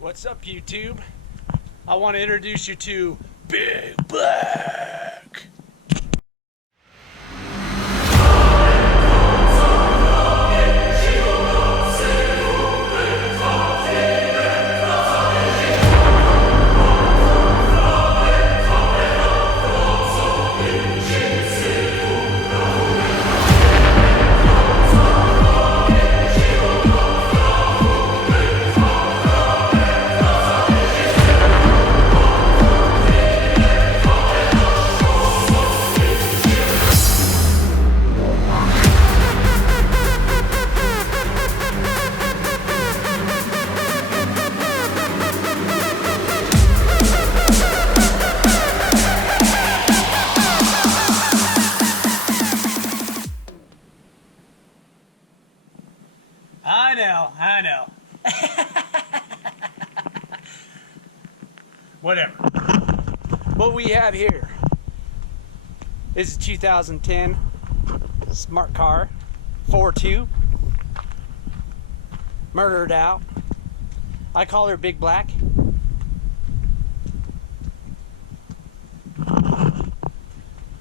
What's up, YouTube? I want to introduce you to Big Black. I know. Whatever. What we have here is a 2010 smart car, fortwo, murdered out. I call her Big Black.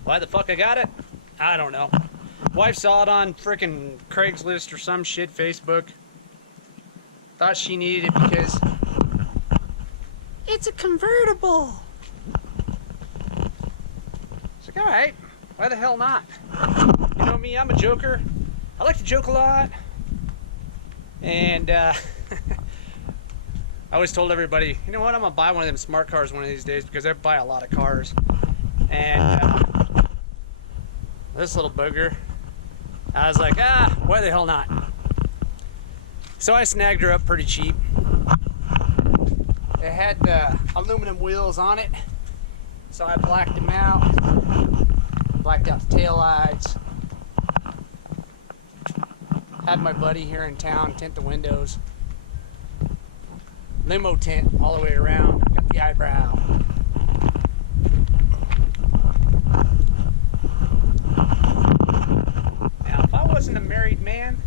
Why the fuck I got it? I don't know. Wife saw it on frickin' Craigslist or some shit, Facebook. Thought she needed it because it's a convertible. It's like, alright, why the hell not? You know me, I'm a joker. I like to joke a lot. And I always told everybody, you know what, I'm gonna buy one of them smart cars one of these days because I buy a lot of cars. And this little booger, I was like, why the hell not? So I snagged her up pretty cheap. It had aluminum wheels on it, so I blacked them out. Blacked out the tail lights. Had my buddy here in town tint the windows. Limo tint all the way around. Got the eyebrow. Now, if I wasn't a married man,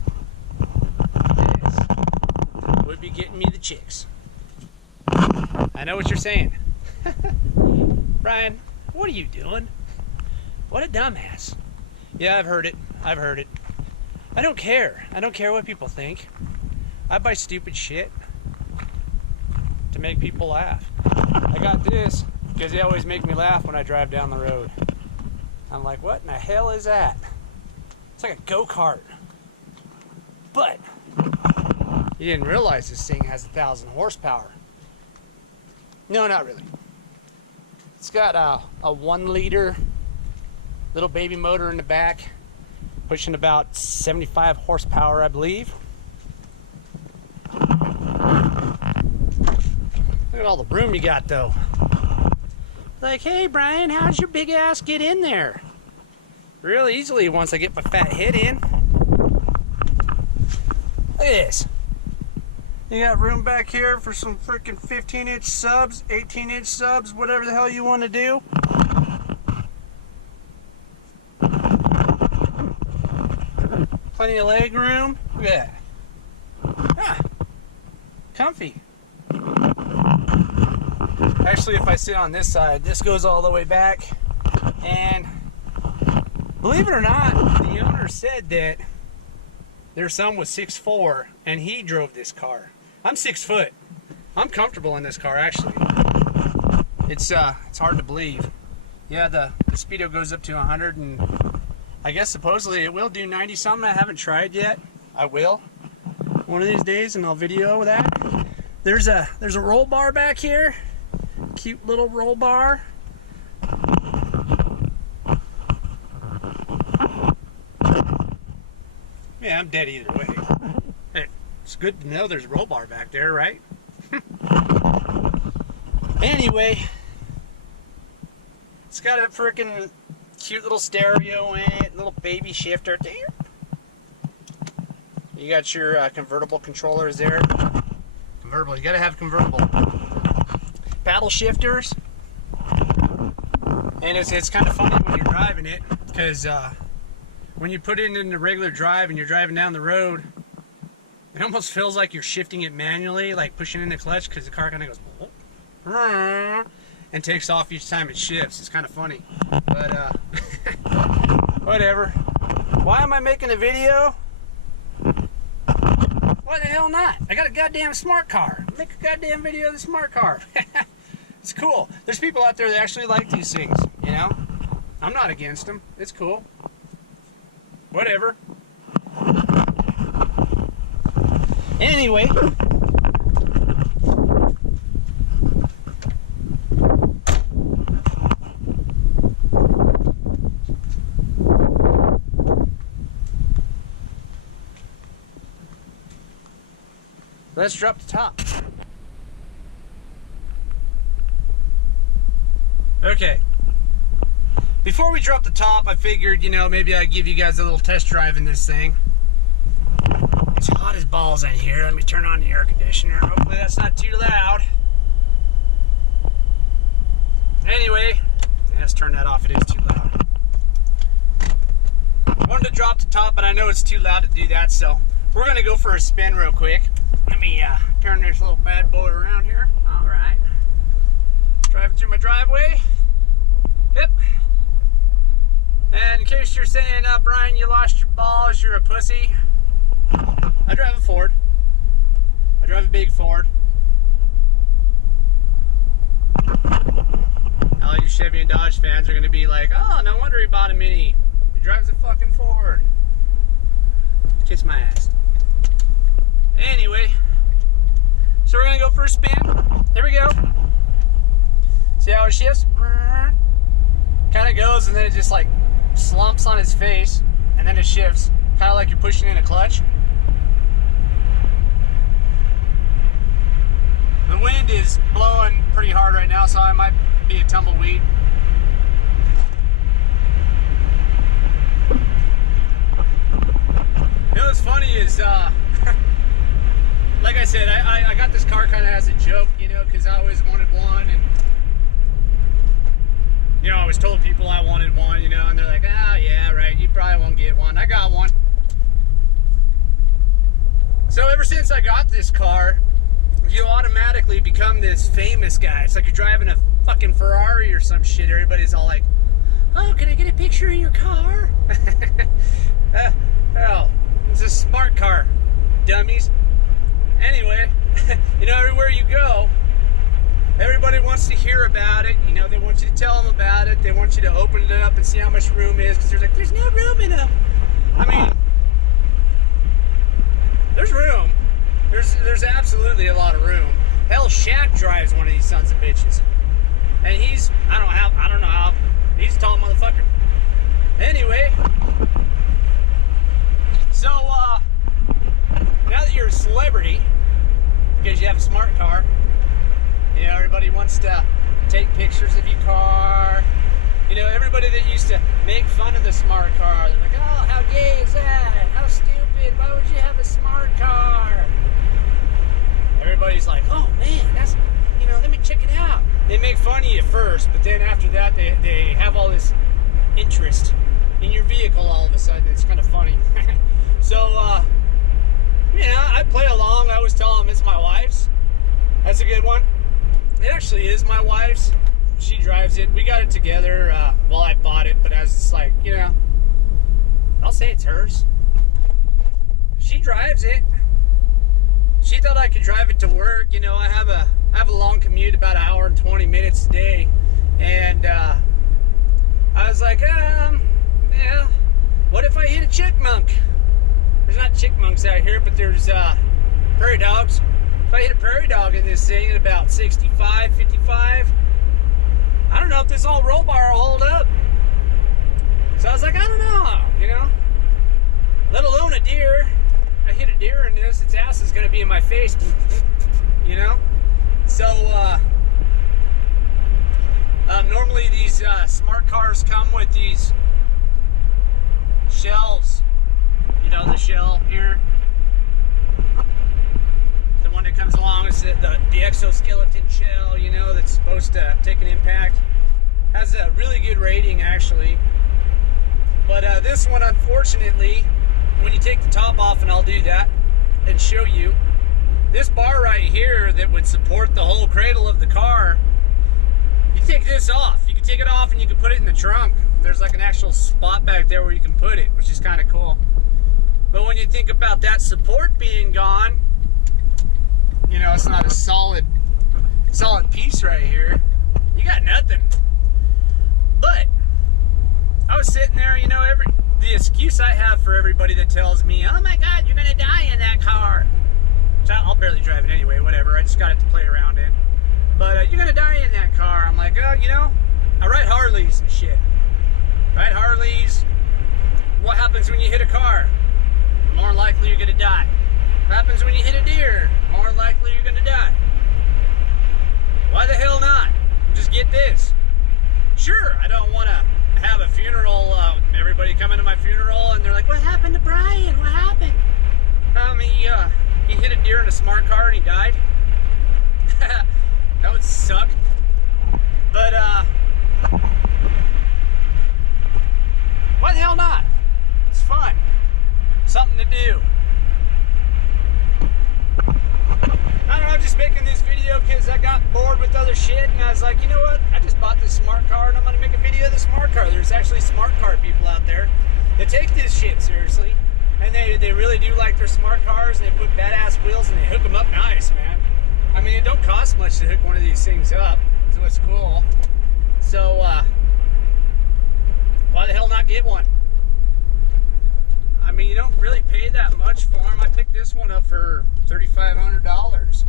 would be getting me the chicks. I know what you're saying. Brian, what are you doing? What a dumbass. Yeah, I've heard it. I've heard it. I don't care. I don't care what people think. I buy stupid shit to make people laugh. I got this because they always make me laugh when I drive down the road. I'm like, what in the hell is that? It's like a go-kart. But you didn't realize this thing has 1,000 horsepower. No, not really. It's got a 1 liter little baby motor in the back, pushing about 75 horsepower, I believe. Look at all the room you got, though. Like, hey, Brian, how's your big ass get in there? Real easily once I get my fat head in. Look at this. You got room back here for some freaking 15-inch subs, 18-inch subs, whatever the hell you want to do. Plenty of leg room. Look at that. Comfy. Actually, if I sit on this side, this goes all the way back. And believe it or not, the owner said that their son was 6'4", and he drove this car. I'm 6 foot. I'm comfortable in this car, actually. It's hard to believe. Yeah, the speedo goes up to 100, and I guess supposedly it will do 90 something. I haven't tried yet. I will one of these days, and I'll video that. There's a roll bar back here. Cute little roll bar. Yeah, I'm dead either way. Hey, it's good to know there's a roll bar back there, right? Anyway, it's got a freaking cute little stereo in it, little baby shifter there. You got your convertible controllers there. Convertible, you gotta have convertible. Paddle shifters. And it's kind of funny when you're driving it, because when you put it in the regular drive and you're driving down the road, It almost feels like you're shifting it manually, like pushing in the clutch, because the car kind of goes and takes off each time it shifts. It's kind of funny, but whatever. Why am I making a video? Why the hell not? I got a goddamn smart car. Make a goddamn video of the smart car. It's cool. There's people out there that actually like these things, you know? I'm not against them. It's cool. Whatever. Anyway. Let's drop the top. Okay. Before we drop the top, I figured, you know, maybe I'd give you guys a little test drive in this thing. It's hot as balls in here. Let me turn on the air conditioner. Hopefully that's not too loud. Anyway, let's turn that off. It is too loud. I wanted to drop the top, but I know it's too loud to do that, so we're going to go for a spin real quick. Let me turn this little bad boy around here. All right. Driving through my driveway. Yep. And in case you're saying, Brian, you lost your balls, you're a pussy. I drive a Ford. I drive a big Ford. All you Chevy and Dodge fans are going to be like, oh, no wonder he bought a Mini. He drives a fucking Ford. Kiss my ass. Anyway, so we're going to go for a spin. There we go. See how it shifts? Kind of goes and then it just like slumps on its face and then it shifts. Kind of like you're pushing in a clutch. The wind is blowing pretty hard right now, so I might be a tumbleweed. You know what's funny is, like I said, I got this car kind of as a joke, you know, because I always wanted one, and you know, I always told people I wanted one, you know, and they're like, oh yeah, right, you probably won't get one. I got one. So ever since I got this car, you automatically become this famous guy. It's like you're driving a fucking Ferrari or some shit. Everybody's all like, oh, can I get a picture of your car? Hell, it's a smart car, dummies. Anyway, you know, everywhere you go, everybody wants to hear about it. You know, they want you to tell them about it. They want you to open it up and see how much room is, because there's like, there's no room in them. I mean, there's room. There's absolutely a lot of room. Hell, Shaq drives one of these sons of bitches, and he's I don't know how he's a tall motherfucker. Anyway, so now that you're a celebrity because you have a smart car, you know, everybody wants to take pictures of your car. You know, everybody that used to make fun of the smart car, they're like, oh, how gay is that? How stupid? Why would you have a smart car? Everybody's like, oh man, that's, you know, let me check it out. They make fun of you first, but then after that, they have all this interest in your vehicle all of a sudden. It's kind of funny. So, you know, I play along. I always tell them it's my wife's. That's a good one. It actually is my wife's. She drives it. We got it together. Well, I bought it, but I was just like, you know, I'll say it's hers. She drives it. She thought I could drive it to work. You know, I have a long commute, about an hour and 20 minutes a day, and I was like, yeah, what if I hit a chipmunk? There's not chipmunks out here, but there's prairie dogs. If I hit a prairie dog in this thing at about 65, 55, I don't know if this old roll bar will hold up. So I was like, I don't know, you know, let alone a deer. I hit a deer in this, its ass is going to be in my face, you know? So, normally these smart cars come with these shells, you know, the shell here. The one that comes along is the exoskeleton shell, you know, that's supposed to take an impact. Has a really good rating, actually. But this one, unfortunately, when you take the top off, and I'll do that, and show you this bar right here that would support the whole cradle of the car. You take this off. You can take it off and you can put it in the trunk. There's like an actual spot back there where you can put it, which is kind of cool. But when you think about that support being gone, you know, it's not a solid piece right here. You got nothing. But I was sitting there, you know, the excuse I have for everybody that tells me, oh my God, you're gonna die in that car. So I'll barely drive it anyway, whatever. I just got it to play around in. But you're gonna die in that car. I'm like, oh, you know, I ride Harleys and shit. Ride Harleys. What happens when you hit a car? More likely you're gonna die. What happens when you hit a deer? More likely you're gonna die. Why the hell not? Just get this. Sure, I don't want to have a funeral, everybody coming to my funeral and they're like, what happened to Brian? What happened? He hit a deer in a smart car and he died. That would suck. But, why the hell not? It's fun. Something to do. I don't know, I'm just making this video because I got bored with other shit and I was like, you know what? I just bought this smart car and I'm going to make a video of the smart car. There's actually smart car people out there that take this shit seriously. And they really do like their smart cars and they put badass wheels and they hook them up nice, man. I mean, it don't cost much to hook one of these things up. That's what's cool. So, why the hell not get one? I mean, you don't really pay that much for them. I picked this one up for $3,500.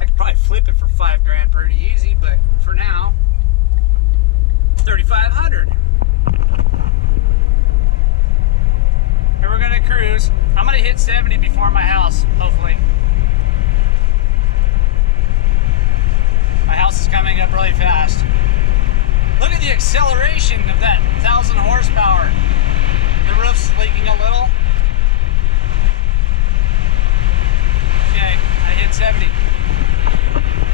I could probably flip it for $5 grand pretty easy, but for now, $3,500. And we're gonna cruise. I'm gonna hit 70 before my house, hopefully. My house is coming up really fast. Look at the acceleration of that 1,000 horsepower. The roof's leaking a little. Okay, I hit 70.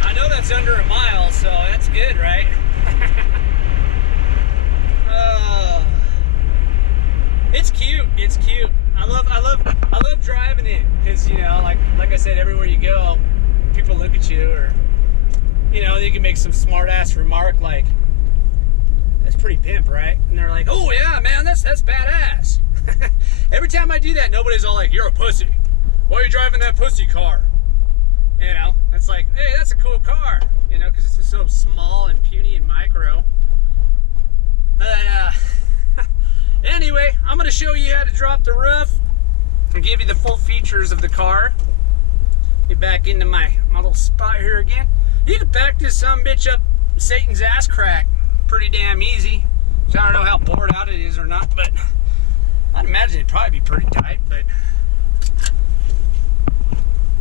I know that's under a mile, so that's good, right? It's cute. It's cute. I love driving it because, you know, like I said, everywhere you go, people look at you, or you know, you can make some smart ass remark like, "That's pretty pimp, right?" And they're like, "Oh yeah, man, that's badass." Every time I do that, nobody's all like, "You're a pussy. Why are you driving that pussy car?" You know, it's like, "Hey, that's a cool car," you know, because it's just so small and puny and micro. But anyway, I'm going to show you how to drop the roof and give you the full features of the car. Get back into my little spot here again. You can back this sumbitch up Satan's ass crack pretty damn easy. So I don't know how bored out it is or not, but I'd imagine it'd probably be pretty tight. But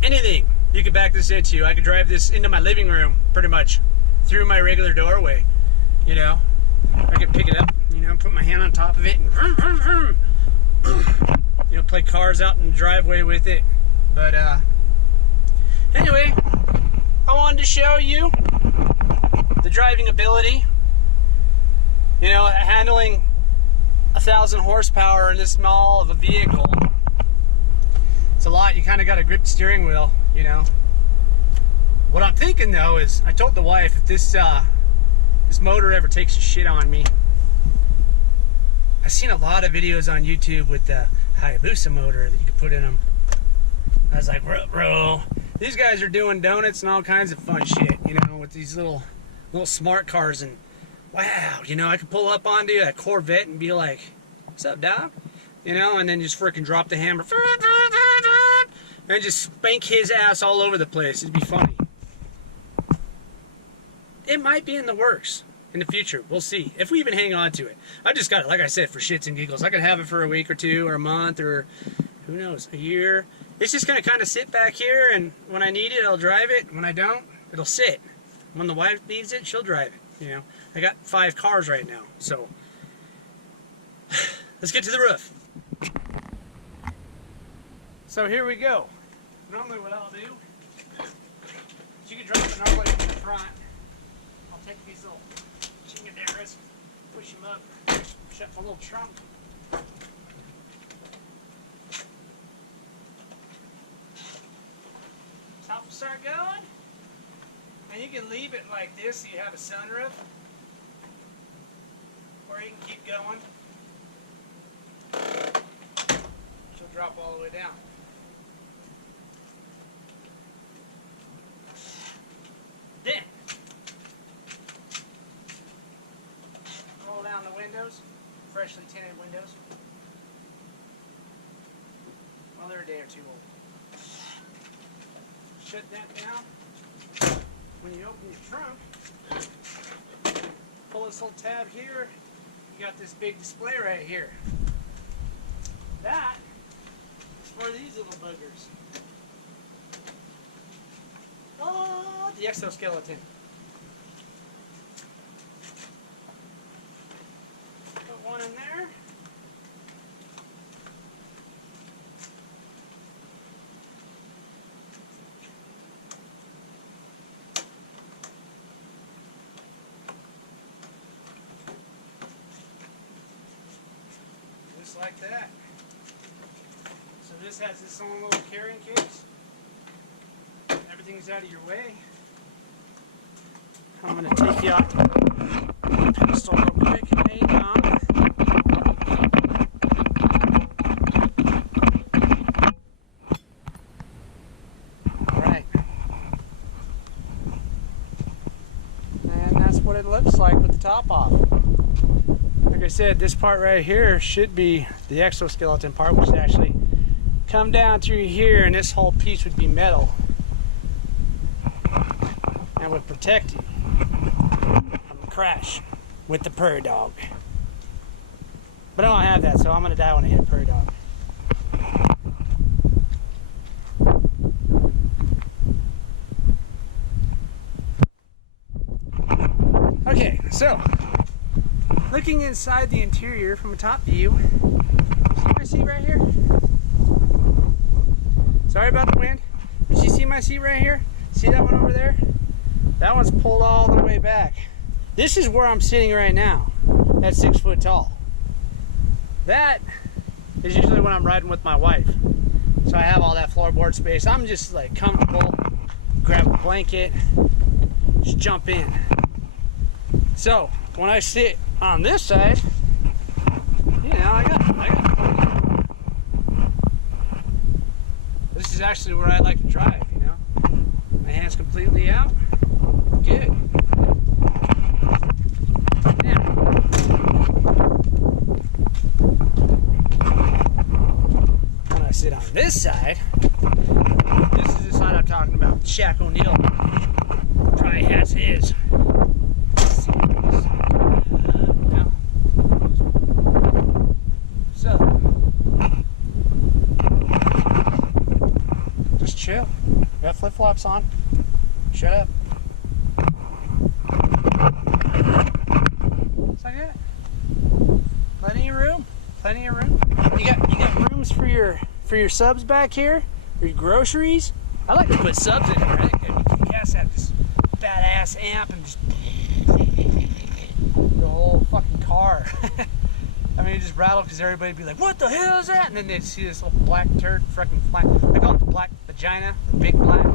anything you can back this into. I could drive this into my living room pretty much through my regular doorway. You know, I could pick it up, you know, put my hand on top of it and vroom, vroom, vroom. You know, play cars out in the driveway with it. But anyway, I wanted to show you the driving ability. You know, handling 1,000 horsepower in this small of a vehicle. It's a lot. You kind of got to grip the steering wheel, you know. What I'm thinking though is, I told the wife, if this motor ever takes a shit on me, I've seen a lot of videos on YouTube with the Hayabusa motor that you can put in them. I was like, bro, these guys are doing donuts and all kinds of fun shit, you know, with these little smart cars, and wow, you know, I could pull up onto a Corvette and be like, what's up, dog? You know, and then just freaking drop the hammer and just spank his ass all over the place. It'd be funny. It might be in the works in the future. We'll see. If we even hang on to it. I just got it, like I said, for shits and giggles. I could have it for a week or two or a month or who knows, a year. It's just going to kind of sit back here, and when I need it, I'll drive it. When I don't, it'll sit. When the wife needs it, she'll drive it. You know, I got 5 cars right now, so let's get to the roof. So here we go. Normally what I'll do, you can drop it normally from the front. I'll take these little chingaderas, push them up, shut my little trunk. start going. And you can leave it like this so you have a sunroof. Or you can keep going. She'll drop all the way down. Then, roll down the windows, freshly tinted windows. Well, they're a day or two old. Shut that down. When you open your trunk, pull this little tab here, you got this big display right here. That is for these little buggers. Oh, the exoskeleton. Put one in there. Just like that. So this has its own little carrying case. Everything's out of your way. I'm going to take you off the pedestal real quick. Hang on. Alright. And that's what it looks like with the top off. Like I said, this part right here should be the exoskeleton part, which would actually come down through here, and this whole piece would be metal. And would protect you from a crash with the prairie dog. But I don't have that, so I'm going to die when I hit a prairie dog. Okay, so looking inside the interior from a top view, see my seat right here? Sorry about the wind, but you see my seat right here? See that one over there? That one's pulled all the way back. This is where I'm sitting right now, at 6 foot tall. That is usually when I'm riding with my wife. So I have all that floorboard space. I'm just like comfortable, grab a blanket, just jump in. So when I sit on this side, you know, I got this is actually where I like to drive, you know. My hands completely out. Good. Now, when I sit on this side, this is the side I'm talking about. Shaq O'Neal probably has his. So, just chill. Got flip-flops on. Shut up. Just like that. Plenty of room. Plenty of room. You got rooms for your subs back here, for your groceries. I like to put subs in it, right? You guys have this fat ass amp and just the whole fucking car. I mean, it just rattled because everybody'd be like, "What the hell is that?" And then they'd see this little black turd freaking flying. I call it the black vagina, the big black.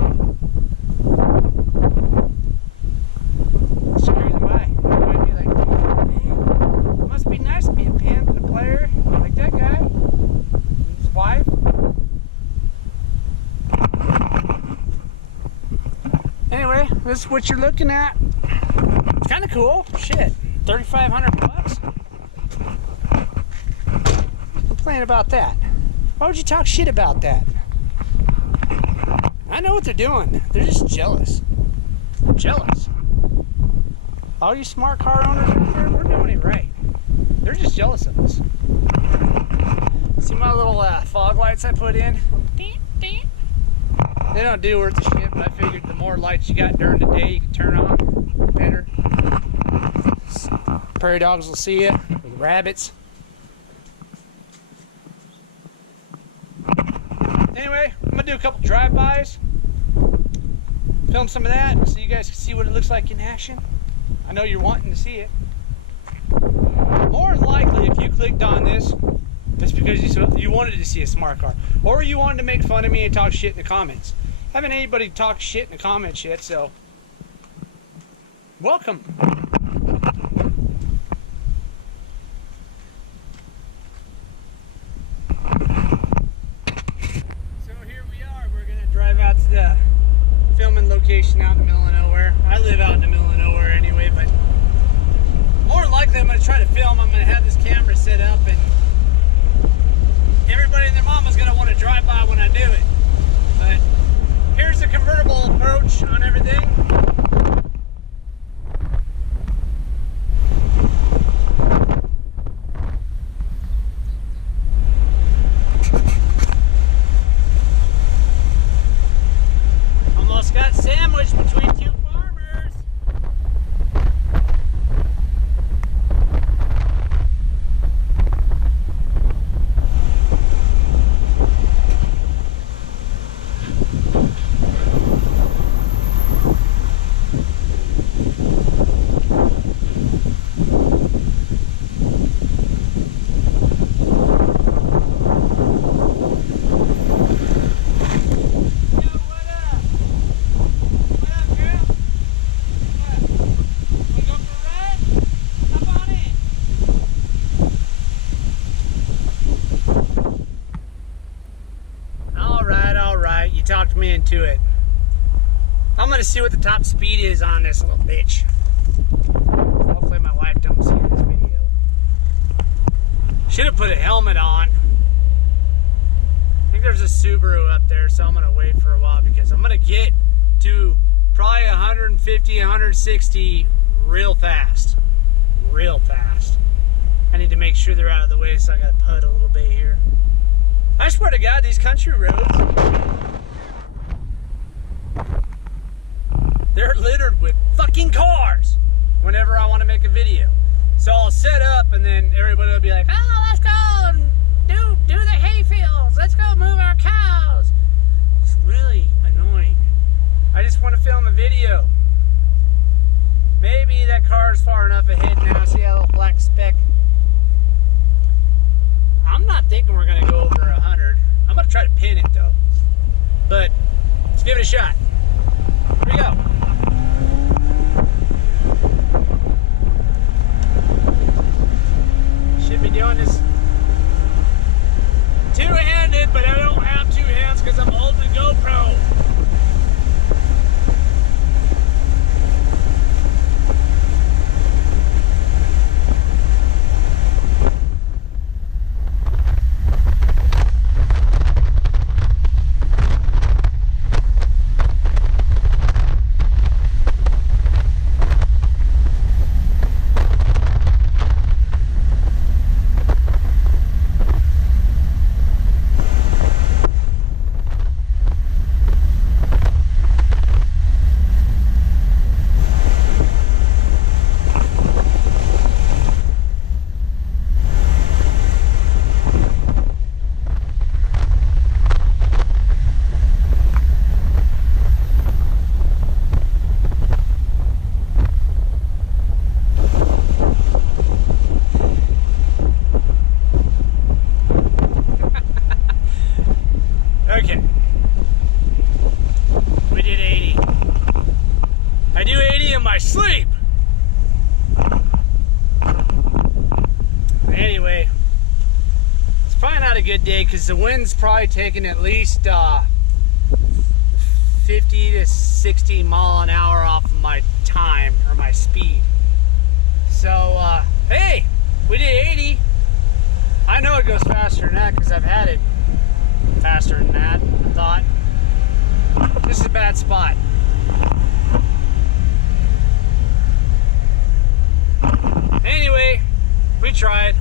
Just cruising by. Everybody'd be like, "Man, it must be nice to be a pimp and a player like that guy and his wife." Anyway, this is what you're looking at. It's kind of cool. Shit, $3,500. Complain about that. Why would you talk shit about that? I know what they're doing. They're just jealous. They're jealous. All you smart car owners out there, we're doing it right. They're just jealous of us. See my little fog lights I put in? They don't do worth the shit, but I figured the more lights you got during the day you can turn on, the better. Prairie dogs will see you, with rabbits. Anyway, I'm gonna do a couple drive-bys, film some of that so you guys can see what it looks like in action. I know you're wanting to see it. More than likely, if you clicked on this, it's because you wanted to see a smart car, or you wanted to make fun of me and talk shit in the comments. Haven't anybody talk shit in the comments yet, so welcome. So here we are. We're gonna drive out to the filming location out in the middle of nowhere. I live out in the middle of nowhere anyway, but more than likely I'm gonna try to film. I'm gonna have this camera set up, and everybody and their mama's gonna want to drive by when I do it. But here's the convertible approach on everything. Almost got sandwiched between two farmers. You talked me into it. I'm gonna see what the top speed is on this little bitch. Hopefully my wife don't see this video. Should have put a helmet on. I think there's a Subaru up there, so I'm gonna wait for a while because I'm gonna get to probably 150, 160 real fast. Real fast. I need to make sure they're out of the way, so I gotta put a little bit here. I swear to God, these country roads, they're littered with fucking cars whenever I want to make a video. So I'll set up and then everybody will be like, oh, let's go and do the hay fields. Let's go move our cows. It's really annoying. I just want to film a video. Maybe that car is far enough ahead now. See that little black speck? I'm not thinking we're going to go over 100. I'm going to try to pin it though. But let's give it a shot. Here we go. Should be doing this two-handed, but I don't have two hands because I'm holding the GoPro. Okay. We did 80. I do 80 in my sleep. Anyway, it's probably not a good day because the wind's probably taking at least 50 to 60 mile an hour off of my time or my speed. So, hey, we did 80. I know it goes faster than that because I've had it faster than that, I thought. This is a bad spot. Anyway, we tried.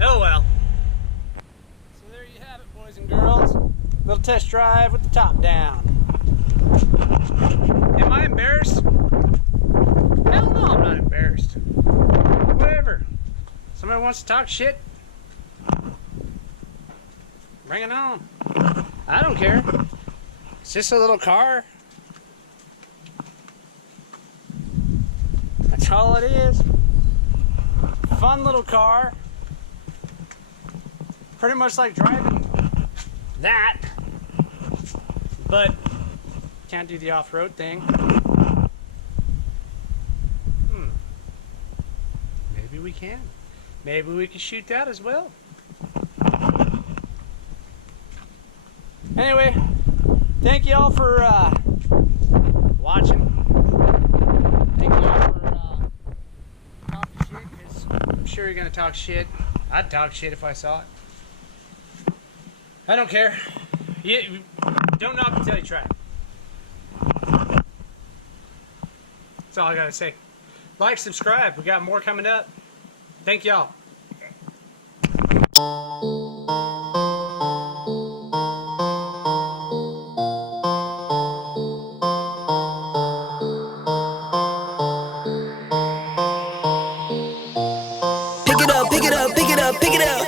Oh well. So there you have it, boys and girls. Little test drive with the top down. Am I embarrassed? Hell no, I'm not embarrassed. Whatever. Somebody wants to talk shit? Bring it on. I don't care. It's just a little car. That's all it is. Fun little car. Pretty much like driving that. but can't do the off-road thing. Maybe we can. Maybe we can shoot that as well. Anyway, thank y'all for watching. Thank y'all for talking shit, because I'm sure you're gonna talk shit. I'd talk shit if I saw it. I don't care. You don't knock until you try. That's all I gotta say. Like, subscribe. We got more coming up. Thank y'all. Pick it up, pick it up, pick it up.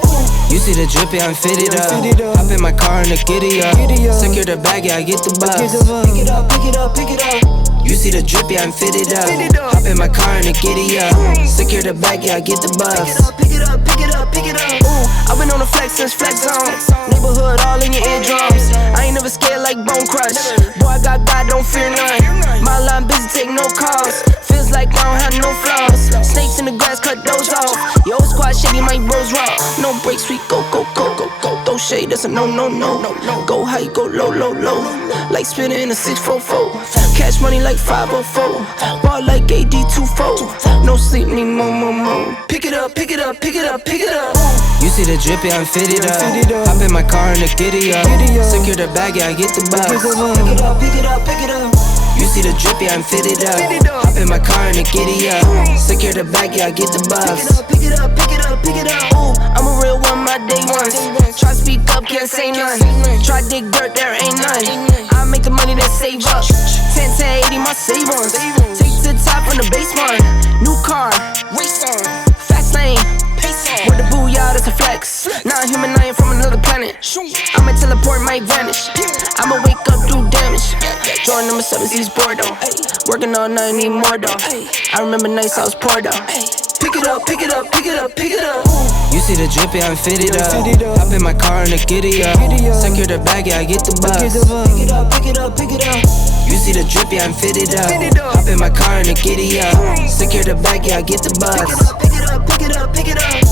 You see the drippy, I'm fitted up. Hop in my car and the giddy up. Secure the bag, yeah, I get the bus. Pick it up, pick it up, pick it up. You see the drippy, I'm fitted up. Hop in my car and the giddy up. Secure the bag, yeah, I get the bus. Pick it up, pick it up, pick it up. Ooh, I've been on the flex since flex zone. Neighborhood all in your eardrums. I ain't never scared like Bone Crush. Boy, I got God, don't fear none. My line busy, take no calls. Feels like I don't have no flaws. Snakes in the grass, cut those off. Yo, squad shady, my bros raw. No breaks, we go, go, go, go, go. Throw shade, that's a no, no, no. Go high, go low, low, low. Like spinning in a 644. Cash money like 504. Ball like AD24. No sleep, need more, more, more. Pick it up, pick it up, pick it up, pick it up. You see the drippy, I'm fitted up. Hop in my car and the giddy up. Secure the bag, yeah, I get the bus. Pick it up, pick it up, pick it up. You see the drippy, I'm fitted up. Hop in my car and the giddy up. Secure the bag, yeah, I get the bus. Pick it up, pick it up, pick it up, pick it up. Ooh, I'm a real one, my day ones. Try speak up, can't say none. Try dig dirt, there ain't none. I make the money that save up. 10 to 80, my save ones. Take to the top on the basement. New car, race on. Fast lane, pace on. With the booyah, that's a flex. Non-human, I ain't from another planet. I'ma teleport, might vanish. I'ma wake up, do damage. Join number 7, he's bored though. Working all night, need more though. I remember nights I was poor though. Pick it up, pick it up, pick it up, pick it up. You see the drippy, I'm fitted up. Hop in my car and the giddy up. Secure the bag, yeah, I get the bus. Pick it up, pick it up, pick it up. You see the drippy, I'm fitted up. Hop in my car and the giddy up. Secure the bag, yeah, I get the bus. Pick it up, pick it up, pick it up, pick it up.